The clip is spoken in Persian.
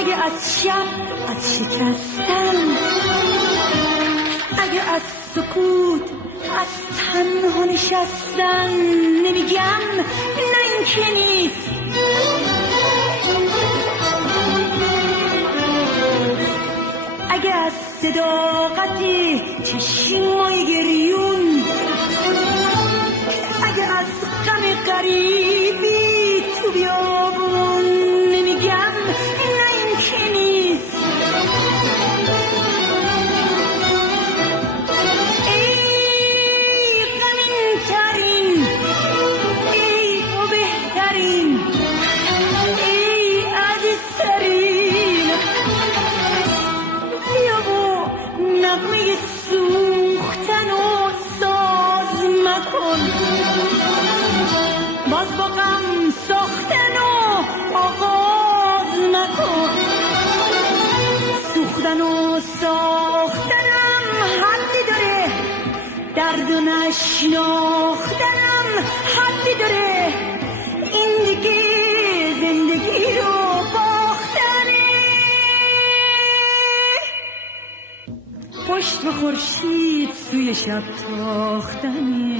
اگه از شب از شکستن، اگه از سکوت از تنها نشستن نمیگم نه این که نیست. اگه از صداقت چشمای گریون، اگه از غم غریبی تو بیابون نمیگم نه این که نیست. ای غمین ترین، ای و بهترین، ای عزیزترین، بیا با نغمه سوختن و ساز مکن، باز با غم ساختن و آغاز مکن. سوختن و ساختنم حدی داره، درد و نشناختنم حدی داره، این دیگه زندگی رو باختنه. پشت به خورشید سوی شب تاختنه.